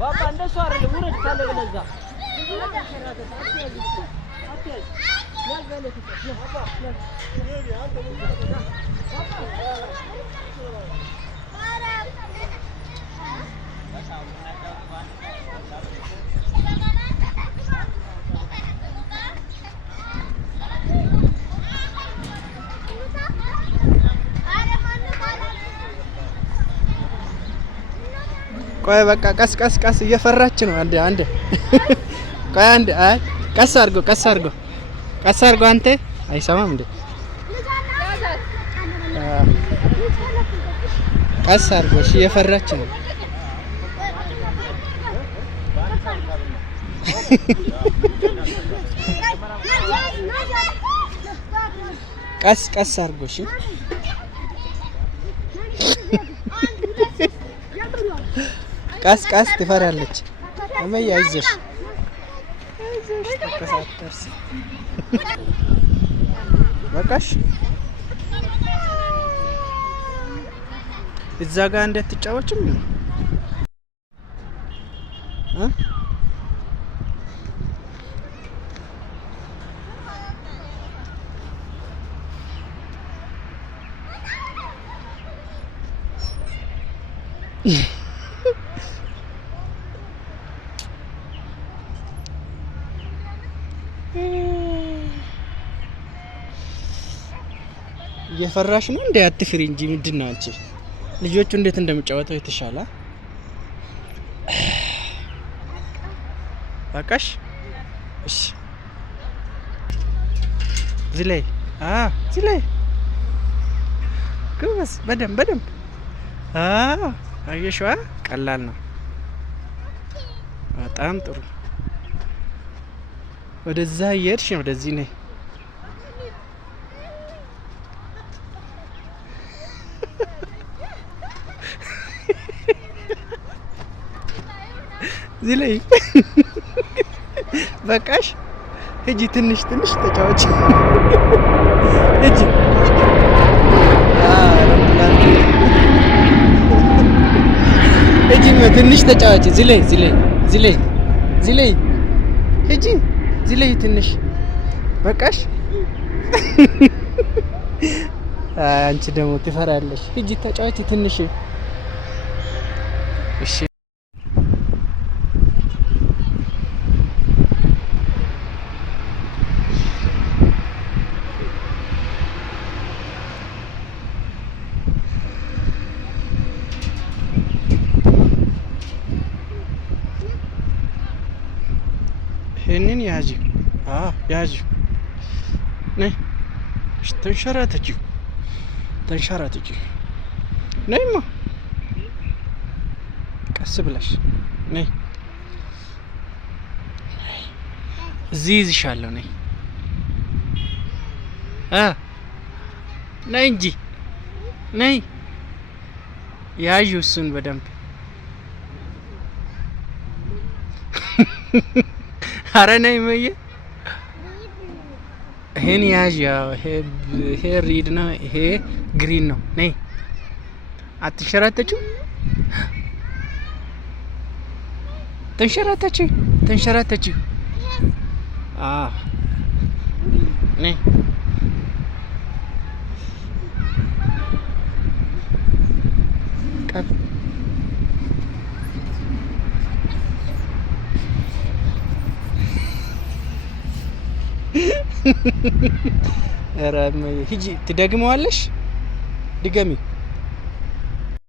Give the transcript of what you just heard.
ባባ እንደሱ አይደለም ውረድ ካለ በለዛ ቆይ በቃ ቀስ ቀስ ቀስ እየፈራች ነው። አንዴ ቆይ አንዴ አይ ቀስ አድርጎ አንተ አይሰማም እንዴ? ቀስ አድርጎ እሺ፣ እየፈራች ነው። ቀስ አድርጎ እሺ። ቀስ ትፈራለች። እመዬ አይዞሽ ተከሳተርስ በቃሽ። እዛ ጋር እንደትጫወችም ነው እየፈራሽ ነው እንዴ? አትፍሪ እንጂ ምንድን ነው አንቺ? ልጆቹ እንዴት እንደሚጫወተው የተሻለ በቃሽ። እሺ ዝለይ ዝለይ ጎበዝ። በደንብ አየሽዋ? ቀላል ነው። በጣም ጥሩ። ወደዛ እየሄድሽ ነው። ወደዚህ ነይ። ዝለይ በቃሽ። ሂጂ ትንሽ ተጫወች። ሂጂ ትንሽ ተጫወች። ዝለይ ሂጂ ዝለይ ትንሽ በቃሽ። አንቺ ደግሞ ትፈራለሽ። ሂጂ ተጫወች ትንሽ። እሺ ይሄንን ያዥ። ያዥ ነይ። ተንሸራተቺ ነይማ። ቀስ ብለሽ ነይ። እዚህ ይዝሻለሁ። ነይ ነይ እንጂ ነይ። ያዥ እሱን በደንብ። ኧረ ነይ እመዬ። ይሄን ያዥ። ያው ይሄ ሪድ ነው፣ ይሄ ግሪን ነው። ነይ አትንሸራተቺው። ተንሸራተቺው። ነይ ቀብ ኧረ እመዬ ሂጂ። ትደግመዋለሽ? ድገሚ።